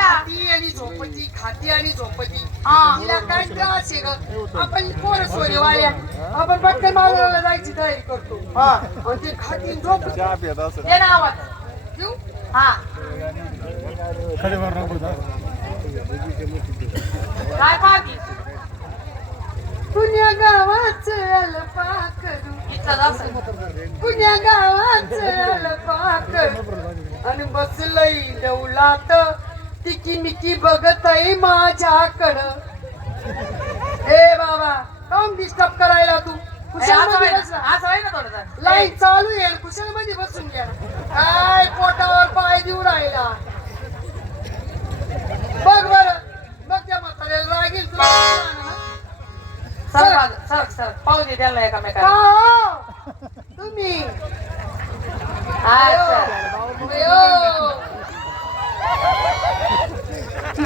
खाती आणि झोपती खाती आणि झोपती. हा. तिला काय त्रास आहे ग आपण पोरं सोरे वाल्या आपण पटकन बाजाराला जायची तयारी करतो. हा. आणि ती खाती आणि झोपती. ना आवाज? हा. काय पाहती पुण्या गावाच अल्पा करू. इथलं पुण्या गावाच अल्पा करू. आणि बसलई डौलात तिकी मिकी बघतय माझ्याकडं. ए बाबा काऊन डिस्टर्ब करायला तू? असं कुशाल व्हाय बसला लाइट चालू आहे कुशलमध्ये बसून घ्या. काय पोटावर पाय देऊ राहिला. बघ बर. बघ त्या म्हाताऱ्याला रागील तुला. सर सर सर पाहू दे त्याला का एकामेकाला हो? तुम्ही अच्छा अयो.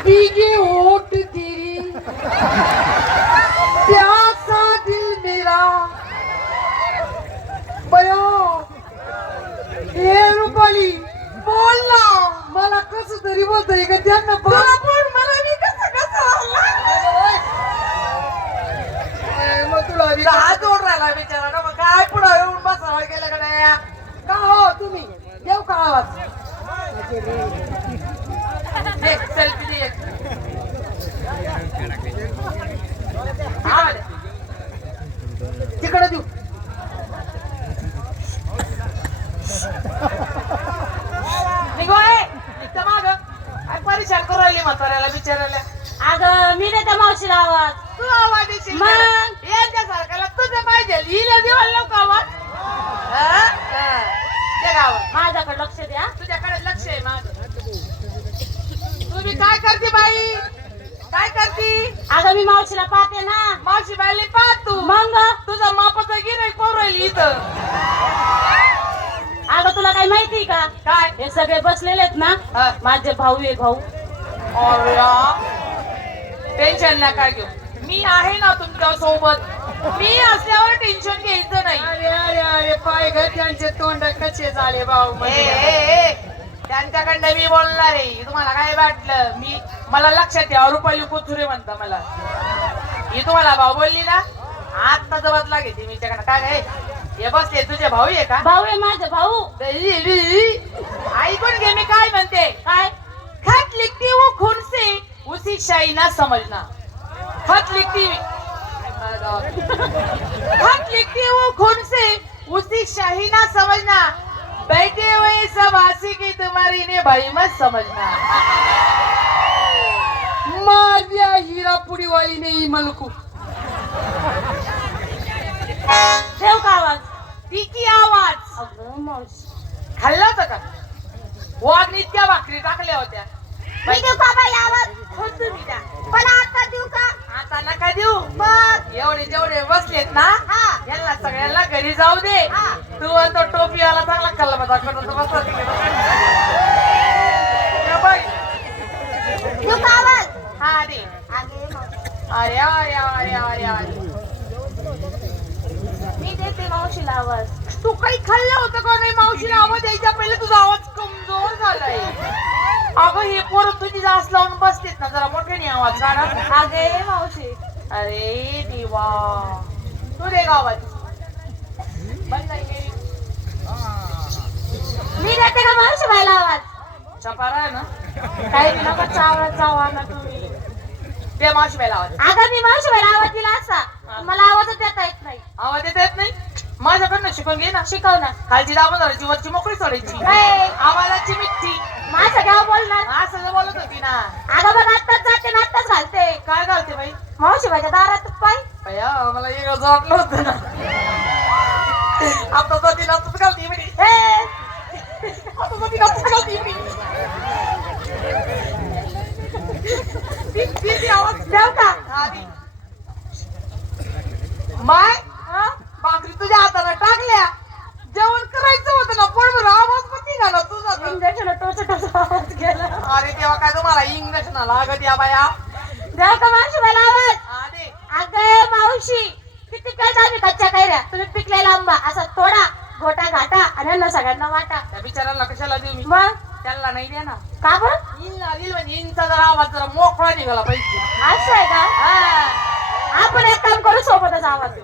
भीगे होठ तेरी प्यासा दिल मेरा बयो हे रुपाली बोल ना मला कस तरी बोलतोय का त्यांना बोल मला मी कसं कसं मग तुला आधी तुला हात जोड राहिला बिचारा ना मग काय पुढं येऊन बसावं गेलं का नाही का हो तुम्ही देव का आवाज दे सेल्फी दे एक. हा, दे. तिकडे देऊ निघो ए इथं माग काय परेशान करू राहिली म्हाताऱ्याला बिचारायला अगं मी देते मावशीला आवाज तू आवाज देशील मग? का? यांच्या सारख्याला तुझं पाहिजे हिला देवाल नको आवाज हा? हा. दे गावात माझ्याकडे लक्ष द्या तुझ्याकडे लक्ष आहे माझं तुम्ही काय करते बाई काय करते अगं मी मावशीला पाहते ना मावशी बाईले पाहत तू मग तुझा मापाचा गिराईक पाहू राहिली इथं अगं तुला काही माहिती का काय? हे सगळे बसलेले आहेत ना. माझे भाऊ आहे भाऊ. टेन्शन नका घेऊ. मी आहे ना तुमच्यासोबत. मी असल्यावर टेन्शन घ्यायचं नाही. अरे अरे अरे पाय घर त्यांचे तोंड कसे झाले भाऊ त्यांच्याकडनं मी बोलणार आहे. तुम्हाला काय वाटलं? मी मला लक्षात ठेवा. रुपाली कोथुरे म्हणता मला. ही तुम्हाला भाऊ बोलली ना? आता जबाबला घेते मी त्याकडनं. काय? हे बसले तुझे भाऊ आहे का? भाऊ आहे माझे भाऊ. ऐकून घे मी काय म्हणते? काय? खत लिखती वो खून से उसी शाही ना समझना खत लिखती खत लिखती वो खून से उसी शाही ना समझना बैठे हुए सब आसी की तुम्हारी ने भाई मत समझना मार दिया हीरा पुड़ी वाली ने इमल को ठेव का आवाज? तिची आवाज. अगं मावशी. खाल्लं होतं का? वाघ इतक्या भाकरी टाकल्या होत्या. मी देऊ का बाई आवाज? हो तुम्ही द्या. पण आता देऊ का? आता नका देऊ. मग? एवढे जेवढे बसलेत ना यांना सगळ्यांना घरी जाऊ दे. हा. तू आणि तो टोपीवाला चांगला कल्ला बसा करतो बसा तिकडे. या बाई. देऊ का आवाज? हा दे. अगे मावशी. अरे अरे अरे अरे अरे मी देते मावशीला आवाज. तू काही खाल्लं होतं का नाही मावशीला? आवाज द्यायच्या पहिले तुझा आवाज कमजोर झालाय. अगं हे पोरं तुझी जास्त लावून बसतेत ना जरा मोठ्याने आवाज काढा. अगे मावशी. अरे देवा. तू दे गावात. बंद. मी देते का मावशी बाईला आवाज? चपारा आहे ना? काही नका चावा चावा ना तुम्ही. दे मावशी बाईला आवाज. अगं मी मावशी बाईला आवाज दिला असा. मला आवाजच देता येत नाही. आवाज देता येत नाही? माझ्याकडनं शिकून घे ना. शिकव ना खालची दाबून धरायची वरची मोकळी सोडायची. ए. आवाजाची मिठी माझं गाव बोलणार. असं जर बोलत होती ना. अगं बघ आत्ताच जाते ना आत्ताच घालते. काय घालते बाई? मावशी बाईच्या दारात पाय. मला एक वाटलं होतं ना. आता तर तिला तूच घालती ए, आता तर तिला तूच घालती म्हणे. ती- ती- ती आवाज देऊ का. माय हं? भाकरी तुझ्या हाताला टाकल्या. जेवण करायचं होतं ना पण बरं आवाज पण निघाला तुझा तर. इंजेक्शन टोच टोच आवाज गेला. अरे तेव्हा काय तुम्हाला इंग्लिश ना लागत या बाया? का मावशी बाईला आवाज दे. अगं मावशी किती काय आम्ही कच्च्या कैऱ्या. तुम्ही पिकलेला आंबा असा थोडा घोटा घाटा आणि यांना सगळ्यांना वाटा. त्या बिचाराला कशाला देऊ मी? मग? त्याला नाही द्या ना का बरं? इन लागेल म्हणजे जरा आवाज जरा मोकळा निघाला पाहिजे. असं आहे का? हा. आपण एक काम करू सोबतच आवाज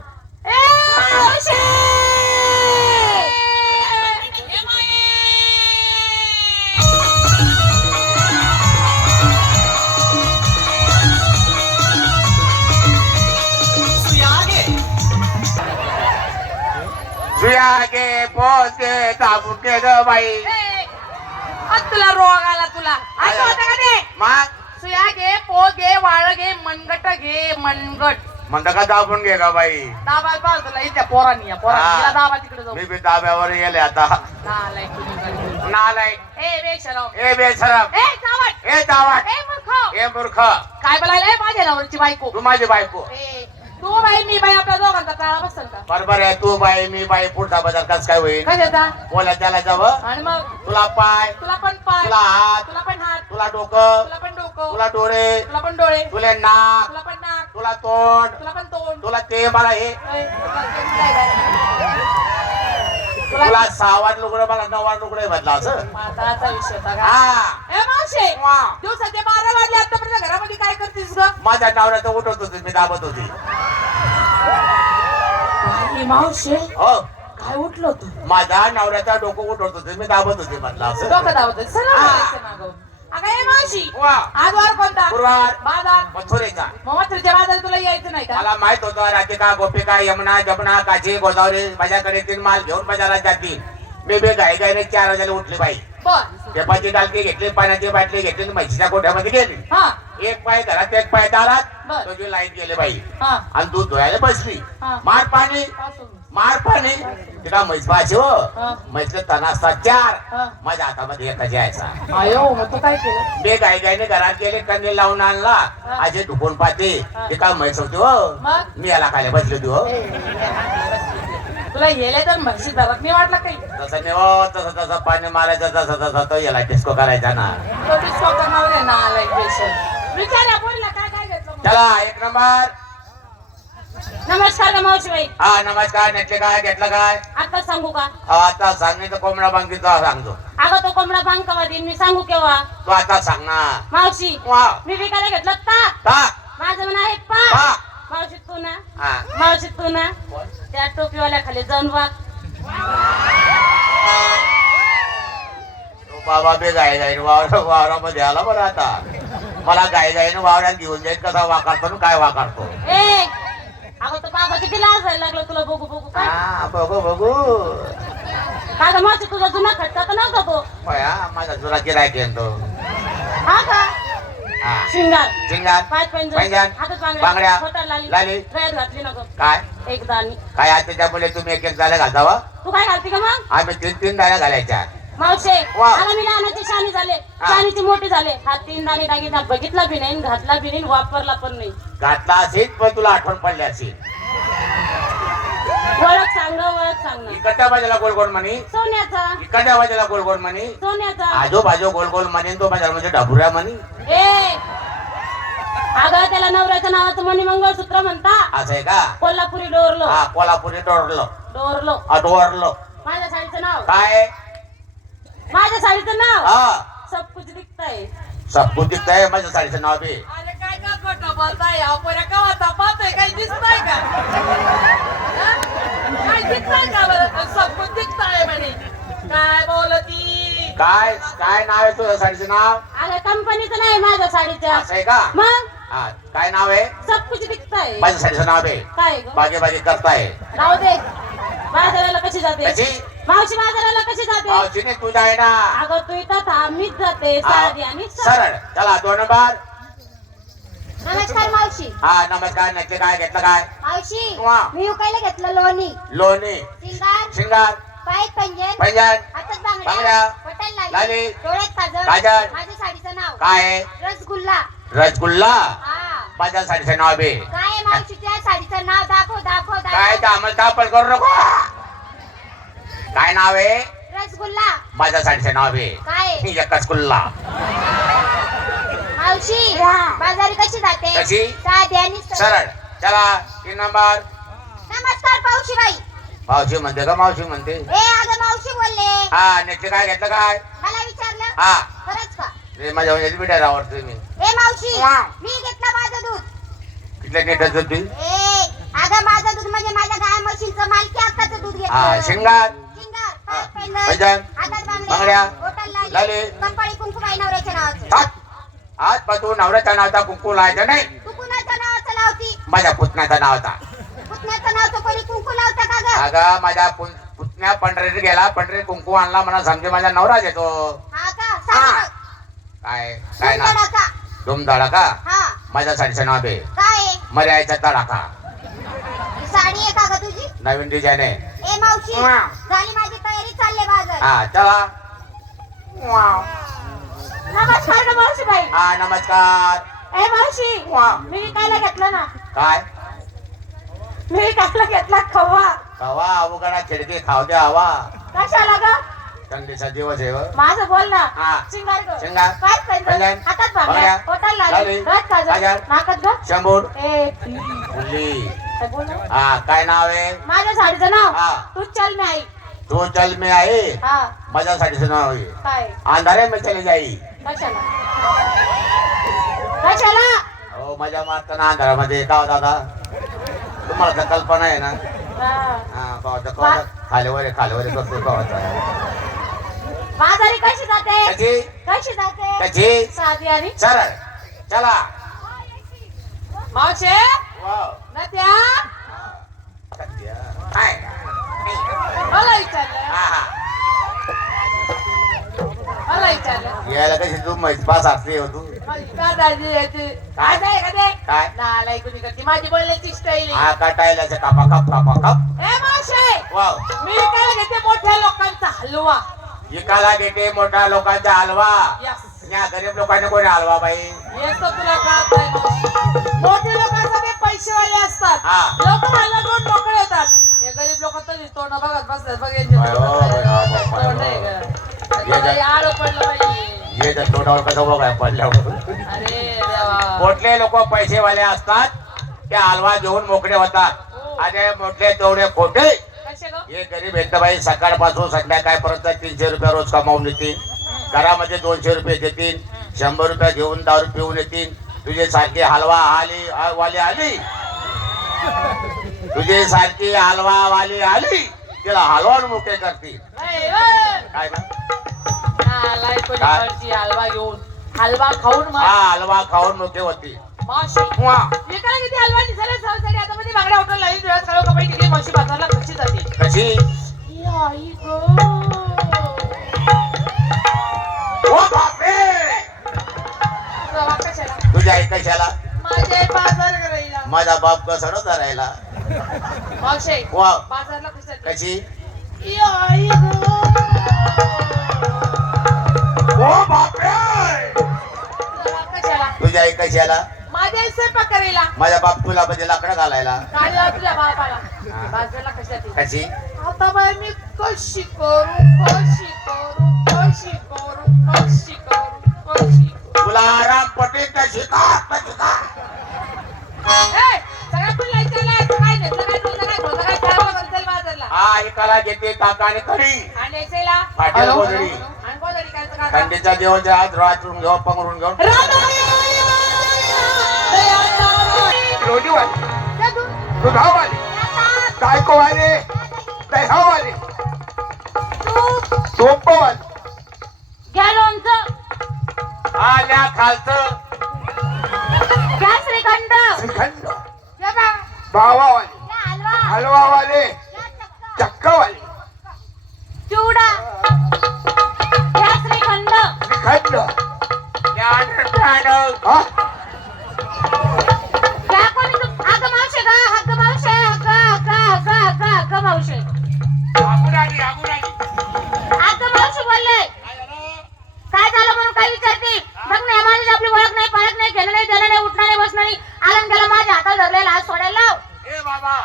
गे गे दाबून गे बाई. तुला रोग आला तुला. असं होतं का ते मग सुया घे पो घे वाळ घे मनगट घे मनगट. म्हणतं का दाबून घे ग बाई? दाबा पाहिजे तुला इथे पोरांनी या हा. दाबा तिकडे जाऊ. मी बी दाब्यावर गेले आता. नालाय तुम्ही गरीब. नालाय. ए बेशरम ए बेसरम ए चावट ए दावट ए मूर्ख. ए मूर्ख. काय बोलायला माझ्या नवरची बायको. तू माझी बायको. ए तू बाई मी बाई आपल्या दोघांचा टाळा बसल का? बरोबर आहे तू बाई मी बाई पुढचा बदल कस काय होईल? बोला त्याला जावं. आणि मग? तुला पाय तुला पण पाय तुला हात तुला पण हात तुला डोकं तुला पण डोकं तुला डोळे तुला पण डोळे तुला नाक तुला पण नाक तुला तोंड तुला पण तोंड. तुला ते मला हे. तुला सहावार लुगडं मला नववार लुगडं बदला असं. म्हाताराचा विषय होता का? हा. ए मावशे वा. दिवसाचे बारा वाजले आतापर्यंत घरामध्ये काय करतीस ग? माझ्या नवऱ्याचं उठवत होते मी दाबत होती. बाई, मावशे हो. काय उठलो तू माझ्या नवऱ्याचा डोकं उठवत होते मी दाबत होते म्हटलं असं. डोकं धावत सरळ हा. बोलायचं ना गं. अगं ए मावशी! वा. आज वार कोणता? गुरुवार. बाजार. मथुरेचा. मग मथुरच्या बाजारात तुला यायचं नाही का? मला माहीत होतं राधिका गोपिका यमुना जमुना काशी गोदावरी माझ्याकडे तीन माल घेऊन बाजारात जातील. मी बी गाई गायने चार वाजायला उठली बाई. बर. पेपाची डालकी घेतली पाण्याची बाटली घेतली आणि म्हशीच्या गोठ्यामध्ये गेली. हा. एक पाय घरात एक पाय दारात. बर. तुझी लाइट गेली बाई. हा. आणि दूध धुवायला बसली. हा. मार पाणी. पासून. मार पाणी. तिला म्हैस पाहिजे हो. हा. म्हैसले तण असतात चार. माझ्या हातामध्ये एकाची यायचा आयो मग तू काय केलं? गायने घरात गेले कंदी लावून आणला. असे ढुकून पाहते. ते काय म्हैस होती हो. मग? मी याला खायला बसली होती हो. तुला गेले तर म्हशी धरत नाही वाटलं काही? तसं नाही हो तसं तसं पाणी मारायचं तसं तसं तो याला डिस्को करायचा ना. तो डिस्को करणार आहे ना आलाय पेशंट. विचारा बोलला काय काय घेतलं? चला एक नंबर. नमस्कार ग मावशीबाई. हा नमस्कार नेटले काय घेतलं काय? आता सांगू का? आता सांगणे तर कोंबडा बांगीचा सांगतो. अगं तो कोंबडा बांग कवा देईन? मी सांगू केव्हा? तू आता सांग ना. मावशी वा. मी विकायला घेतलं ताक माझं म्हणा आहे हा. पाक मावशी तू ना. हा. मावशी तू ना. त्या टोपीवाल्या खाली जाऊन वाग तो बाबा बे गाय गायनं वावर वावरामध्ये आला बरं आता. मला गाय गायनं वावरात घेऊन जाईल कसा वाकारतो आणि काय वाकारतो ए अगं तो बाबा किती लाजायला लागलो तुला बघू बघू काय? हा बघू बघू. का ग मावशी तुझा जुना खटका तर नव्हता तो. पया माझा जुना गिरायक आहे तो. हा का? हा. शिंगार. शिंगार पाच पंजन पैंजण, हातात बांगड्या, बांगड्या खोटार लाली. लाली. गळ्यात घातली नको. काय? एक दाणी. काय त्याच्यामुळे तुम्ही एक एक दाण्या घालतावा? तू काय घालते का मग? आम्ही तीन तीन दाण्या घालायच्या. मावशे वा. आता मी लहानाची शानी झाले. शानीची मोठी झाले. हा तीन दाणे दागिना बघितला बी नाही घातला बी नाही वापरला पण नाही. घातला असेल पण तुला आठवण पडली असेल. ओळख सांग ओळख सांग ना. इकडच्या बाजूला गोल गोल म्हणी. सोन्याचा. इकडच्या बाजूला गोल गोल म्हणी. सोन्याचा. आजूबाजू गोल गोल म्हणी तो म्हणजे ढाबुऱ्या म्हणी. अगं त्याला नवऱ्याच्या नावाचं मंगळसूत्र म्हणता. असं आहे का? कोल्हापुरी डोरलो. हा कोल्हापुरी डोरलो. डोरलो. अडवरलो माझ्या साडीचं नाव. काय? माझ्या साडीचं नाव? हा. सब कुछ दिखता है सब कुछ दिखत आहे माझ्या साडीचं नाव बी. का खोटं बोलताय? अपोऱ्या कवाचा पाहतोय काही दिसतंय का? हा? काय दिसतंय का बरं? सब कुछ दिसतंय म्हणे. काय बोलती काय काय नाव आहे तुझ्या साडीचं नाव? अगं कंपनीचं नाही माझ्या साडीच्या असं आहे का? मग? हा काय नाव आहे? सब कुछ दिखता है माझ्या साडीचं नाव आहे काय ग? बागे बागे करताय. राहू दे. बाजाराला कशी जाते? कशी? मावशी बाजाराला कशी जाते? मावशीने तुझ्या आहे ना. अगं तू इथं थांब, मीच जाते हा. साधी आणि सरळ. सरळ. चला दोन नंबर. नमस्कार मावशी. हा नमस्कार नक्की काय घेतलं काय? मावशी वा. मी उकायला घेतलं लोणी. लोणी. शिंगार. शिंगार. पायात पंजन. पैंजण हातात बांगड्या. बांगड्या, बटन लाली, लाली डोळ्यात काजळ. काजळ. माझ्या साडीचं नाव. काय? आहे? रसगुल्ला. रसगुल्ला? हा. माझ्या साडीचं नाव बे. काय आहे मावशीच्या साडीचं नाव दाखव दाखव काय दाखव आम्हाला तापड करू नको? काय नाव आहे? रसगुल्ला. माझ्या साडीचं नाव बे. काय? आहे? एकच कुल्ला मावशी बाजारी कशी जाते? कशी? साधी आणि सरळ. सरळ. चला तीन नंबर. नमस्कार पावशीबाई मावशी म्हणते का? मावशी म्हणते. ए अगं मावशी बोलले. हा काय घेतलं काय? मला विचारलं. हा. खरंच का? माझ्या म्हणजे मिठायला आवडतोय मी. ए मावशी मी घेतलं माझं दूध. कितल्या नेटाचं तू ए अगं माझं दूध म्हणजे माझ्या गाय म्हशीचं मालकी हक्काचं दूध हा घेतलं शिंगार. शिंगार, हा. पायात पेंडल, पैंजण, हातात बांगड्या, बांगड्या, बोटाला लाली. लाली, कपाळी कुंकुबाई नवऱ्याच्या नावाचं. आज पण तू नवऱ्याच्या नावाचा कुंकू लावायचा नाही. कुणाच्या नावाचं लावती. माझ्या पुतण्याचा नावाचा. पुतण्याचं नावचं कोणी कुंकू लावता का ग? अगं माझ्या पुन- पुतण्या पंढरीत गेला पंढरी कुंकू आणला म्हणा समजे माझा नवराच येतो. हा का? हा. काय काय ना. धुम धडाका हा. माझ्या साडीचं नाव आहे. काय आहे? मर्यायचा तडाखा. साडी आहे का ग तुझी? नवीन डिझाईन आहे. ए मावशी. झाली माझी तयारी चालले बाजार. हा चला. नमस्कार मावशी बाई. हा नमस्कार. ए मावशी वा. मी विकायला घेतलं ना? काय? मी विकायला घेतला खवा. हवा उघडा खिडकी खाऊ द्या हवा. कशाला ग? थंडीचा दिवस आहे व. माझं बोल ना. हा. शिंगार ग. शिंगार. काय पेंडल पेंडल. हातात बांगड्या. बांगड्या पोटाला लाली. लाली गळ्यात काजळ काजळ. नाकात ग? शंभूर? ए काय बोल? हा काय नाव आहे? माझ्या साडीचं नाव? हा. तू चल मी आई. तू चल मी आहे हा. माझ्या साडीचं नाव आहे. काय? अंधारे मी चली जाई. कशाला? कशाला? हो माझ्या मारताना अंधारामध्ये का हो दादा. तुम्हाला तर कल्पना आहे ना. हा. हा कवाचा कवाचा खालीवर आहे खालीवर आहे बाजारी कशी जाते? त्याची कशी जाते? त्याची साधी आणि? सरळ चला. मावशे? वाव. नत्या हा. मला विचारलं हा, हा. मला विचारलं यायला कशी तू माहिती? पास असली हो तू. काय? काय? करते माझी बोलण्याची स्टाईल हा काटायला कापा कप कापा कप. ए मावशे! वाव. मी काय घेते मोठ्या लोकांचा हलवा? इकाला घेते मोठ्या लोकांचा हलवा. या गरीब लोकांनी कोणी हलवा बाई? येस तर तुला. मोठे लोक सगळे पैसेवाले असतात. हा. लोक मला दोन मोकळे होतात हे गरीब लोक तर तोंड बघत बसतात बघ यांचे बाय हो, हो, हो. तर तोंडावर कसं बघाय पडल्यावर मोठले लोक पैसेवाले असतात ते हलवा घेऊन मोकळे होतात. आणि मोठले तेवढे खोटे. हे गरीब बाई सकाळपासून संध्याकाळपर्यंत तीनशे रुपये रोज कमावून येतील घरामध्ये दोनशे रुपये देतील शंभर रुपये घेऊन दारू पिऊन येतील. तुझे सारखी हलवा आली वाली आली. तुझे सारखी हलवा वाली आली. तिला हलवान मोठे करतील. काय हलवा घेऊन. हलवा खाऊन मग. हा हलवा खाऊन मोठे किती हलवा दिसायला आता मध्ये बांगड्या उठून लाईन दिवस काढू कपडे किती मावशी बाजारला कशी जाते कशी? आई गं. ओ बापरे! रवा कशाला? तुझ्या आई कशाला? माझे आई बाजार करायला माझा बाप कसा नव्हता राहिला? मावशी वा. बाजारला कशासाठी कशी? ही आई गं. ओ बापरे! रवा कशाला? तुझ्या आई कशाला? माझ्या स्वयंपाक करायला. बाप तुला म्हणजे लाकडं घालायला. काय तुझ्या बापाला? बाजारला कशासाठी कशी? आता बाय मी कशी करू कशी करू कशी करू कशी करू कशी करू? तुला आराम पटेल का? शिका एकाला घेते काका आणि कडी आणि यायचेला? फाटेल गोधडी? थंडीच्या देवाच्या हात राहतून घेऊन पंगरून घेऊन दुधावाली. कायकोवाली दह्यावाली. सोपवाली. घ्या लोणचं आल्या खालचं. घ्या श्रीखंड. श्रीखंड. हलवावाले. चक्कावाली. चिवडा. घ्या श्रीखंड श्रीखंड हा? घ्या कोणी तुम अगं मावशे ग मावशे मावशे. मावशी बोलले. काय झालं म्हणून काय विचारते? बघ ना माझी आपली ओळख नाही पाळख नाही घेणं नाही देणं नाही उठणं नाही बसणं नाही. आलं माझ्या हातात धरलेला हात सोडायला लाव.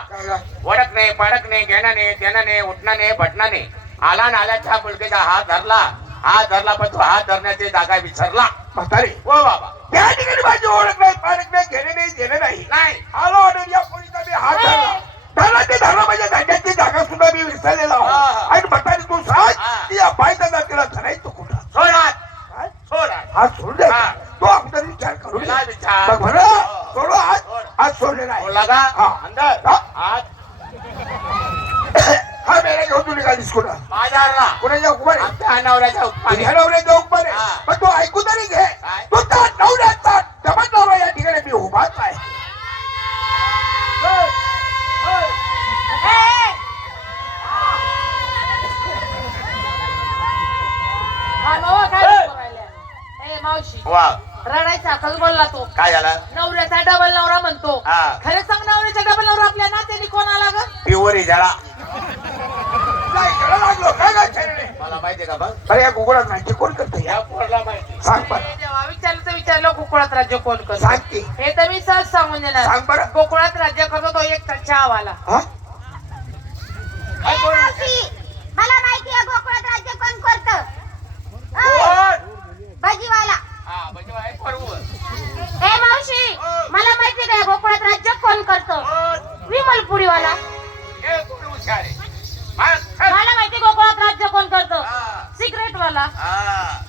काय नाही पडक नाही घेणं नाही देणं नाही उठणं नाही भटणं नाही आला ना आल्याच्या मुलगीचा हात धरला. हात धरला पण तो हात धरण्याची जागा विसरला. म्हातारी. ओ बाबा. त्या ठिकाणी माझी ओळख नाही पाळख नाही घेणे नाही देणे नाही नाही आलो ऑर्डर या पोलिसांनी हात धरला धरला ते धरला माझ्या धान्याची जागा सुद्धा मी विसरलेला हा, आहो हा. आणि म्हातारी तू सांग हा. की या बायचा जातीला धरायचं कुठं सोड हात. काय? सोड हात. हात सोडून दे हा. तो अगोदर विचार करू दे. काय विचार? मग म्हणा हो. सोडो हात सोड. हात सोडलेला आहे सोडला का हा. अंदर हा. हात हा मेरा घेऊन तू निघालीस कुठं बाजारला कुणाच्या हुकमाने आमच्या नवऱ्याच्या उपमाने. तुझ्या नवऱ्याच्या हुकमाने हा. पण तू ऐकू तरी घे काय? तू त्या नवऱ्याचा डबल नवरा या ठिकाणी मी उभाच आहे हा नवा काय बोलू राहिल्या? ए मावशी वा रडायचा खल बोलला तो. काय झालं? नवऱ्याचा डबल नवरा म्हणतो. हा. खरं सांग नवऱ्याचा डबल नवरा आपल्या नात्याने कोण आला ग? पिवरी जळा. काय करायला लागलो? काय काय शरीरे? मला माहितीये का बघ? अरे या कुकुडात राज्य कोण करतं? या या पोरला माहिती सांग बरं. हे जेव्हा विचारलं तर विचारलं कोकणात राज्य कोण करतो? सांग की. हे तर मी सहज सांगून देणार. सांग बरं. कोकणात राज्य करतो तो एक चहावाला हा? काय मला माहिती आहे गोकुळात राज्य कोण करत. कोण? भाजीवाला हा, म्हणजे बाई. ए मावशी मला माहिती काय गोकुळात राज्य कोण करतो? हा, चल. मला माहिती गोकुळात राज्य कोण करतो हा, सिगरेट वाला हा.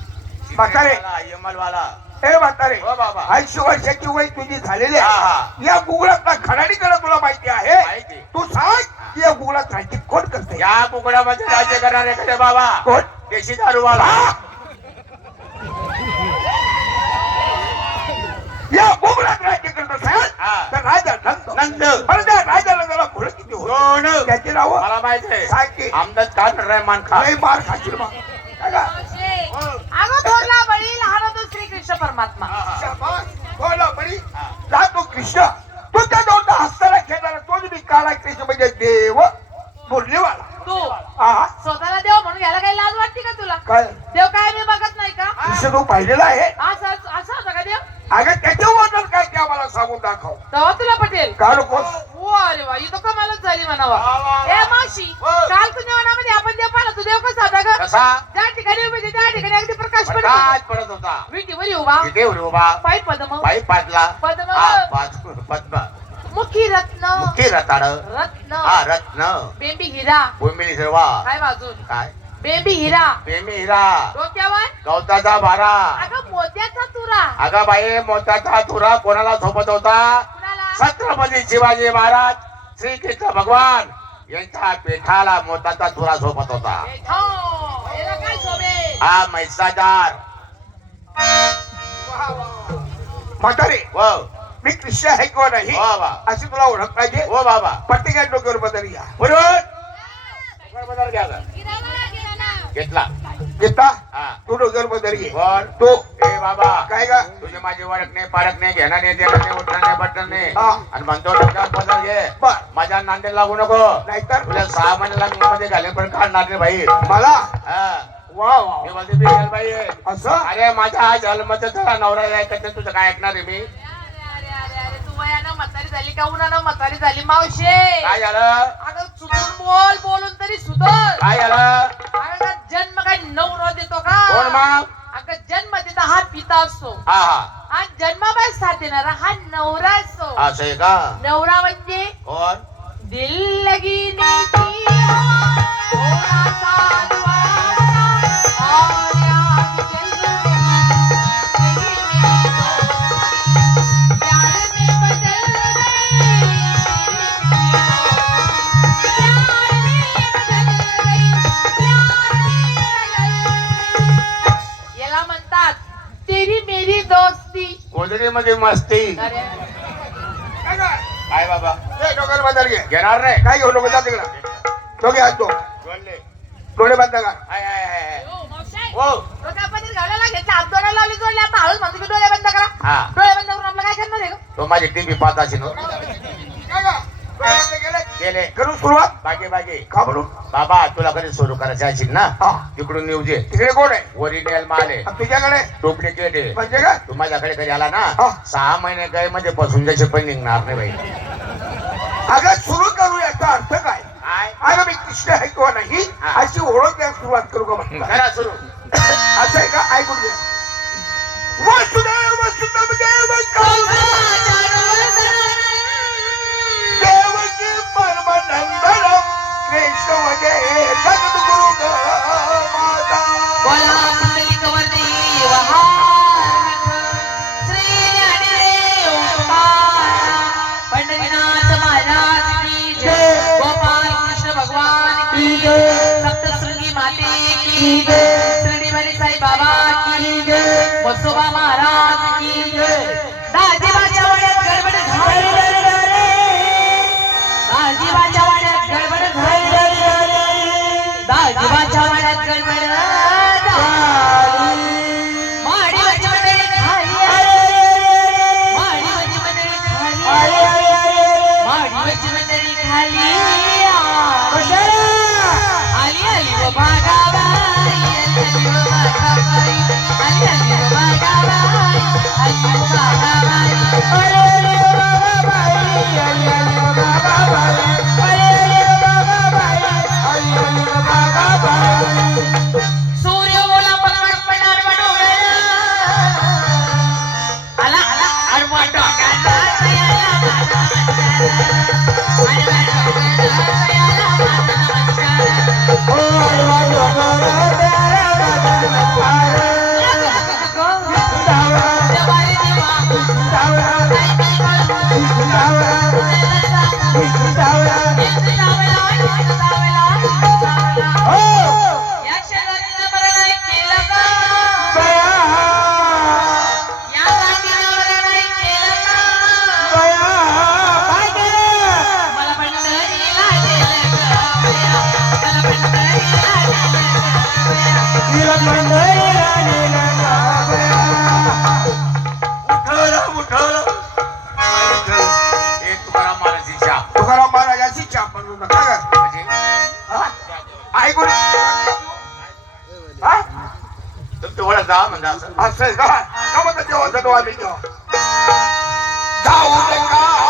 म्हातारे. यमलवाला. ए म्हातारे हो बाबा. ऐंशी वर्षाची वय तुझी झालेली आहे हा. या गुगळातला खडाडीकडे तुला माहिती आहे माहिती. तू सांग या गुगळात राज्य कोण करते या कुकड्यामध्ये राज्य करणारे कसे बाबा कोण देशी दारूवाला हा? या गुगळात राज्य करत असेल. तर राजा नंद नंद. बरं त्या राजाला जरा घोडं किती होत कोण त्याची नाव मला माहीत आहे. सांग की आमदार खान रहमान खान. लय मार खाशील मग. काय का? अगं थोरला बळी लहान होतो श्रीकृष्ण परमात्मा. शाबास. बोला बरी जातो कृष्ण. तो त्या दोनदा तो मी कृष्ण म्हणजे देव बोलणेवाला तू. हा स्वतःला देव म्हणून घ्यायला काही लाज वाटते का तुला? काय? देव काय मी बघत नाही का? कृष्ण तू पाहिलेला आहे. असं असं होतं का देव? अगं त्याच्याबद्दल काय ते आम्हाला सांगून दाखव. तेव्हा तुला पटेल. कोण हो अरे वा इथं कमालच झाली म्हणावा. ए मावशी हो. काल तुझ्या मनामध्ये आपण देव पाहिला तू देव कसा होता ग? कसा? ज्या ठिकाणी उभी होती त्या ठिकाणी अगदी प्रकाश पडत होता. पडत होता. विटीवर उभा. तिथे उभा. पाय पदम. पायी पाचला पद्म. हा पाच पद्म. मुखी रत्न. मुखी रताळ. रत्न. हा रत्न. बेंबी हिरा. भूमी हिरवा. काय बाजून? काय? बेंबी हिरा. प्रेमी हिरा. डोक्यावर? गवताचा बारा अगं मोत्याचा तुरा. अगा बाई मोत्याचा तुरा कोणाला सोबत होता? छत्रपती शिवाजी महाराज श्रीकृष्ण भगवान यांच्या पेठाला मोताचा तुरा सोबत होता. हा म्हैसाजार म्हातारे हो. मी कृष्ण आहे किंवा नाही अशी तुला ओळख पाहिजे? हो बाबा. प्रत्येका डोक्यावर बदल या बरोबर? बदल घ्या. घेतला. घेता हा. तू डोक्यावर बदल घे. कोण तो. ए बाबा. काय का? तुझी माझी ओळख नाही पाळख नाही घेणार नाही देणार नाही उठणार नाही बटणार नाही. हा. आणि म्हणतो डोक्यावर बदल घे. बर. माझ्या नांदेड लागू नको. नाहीतर? तुला सहा महिन्याला मी मध्ये घाले पण काढणार नाही बाई. मला? हा. वा वा मी बोलते बिगल बाई. आहे. असं? अरे माझ्या हा जन्मचं तुला नवरा ऐकत तुझं काय ऐकणार आहे मी? अरे अरे अरे तू वयानं म्हातारी झाली का उन्हानं म्हातारी झाली मावशे? काय झालं? अगं सुधून बोल बोलून तरी सुधर. काय झालं? काय नवरा देतो का? कोण मग अगं जन्म देता हा पिता असतो हा हा. जन्माबाई साथ देणारा हा नवरा असतो असं आहे का? नवरा म्हणजे कोण? दिल लगी नी किया, थोड़ा सा द्वारा, और मेरी दोस्ती गोदडी मध्ये मस्ती काय का? काय बाबा ए, डोक्यावर बदल घे घेणार रे काय घेऊ नको जा तिकडं हात दो बोलले. डोळे बंद आय. हो. हो की डोळे बंद करा हा डोळे बंद करून आपलं काय करणार आहे गं? तो माझी टीव्ही पाहत असेल हो. का? बंद केले करू सुरुवात. बागे बागे. का म्हणून बाबा तुला कधी सुरू करायचं असेल ना? हा. तिकडून येऊ दे. तिकडे कोण आहे? ओरिजिनल माल. आहे आणि तुझ्याकडे? डुप्लिकेट आहे. म्हणजे काय? तू माझ्याकडे कधी आला ना? हा. सहा महिने काय मध्ये बसून जायचे पण निघणार नाही बाई. अगं सुरू करू याचा अर्थ काय? काय? अगं मी कृष्ण आहे किंवा नाही हा. अशी ओळख द्यायला सुरुवात करू का म्हणतो करा सुरू. असं आहे का? ऐकून घ्या. वसुदेव ऐकून? तेवढा जा म्हणजे असं. का? म्हणतात तेव्हा जाऊ नका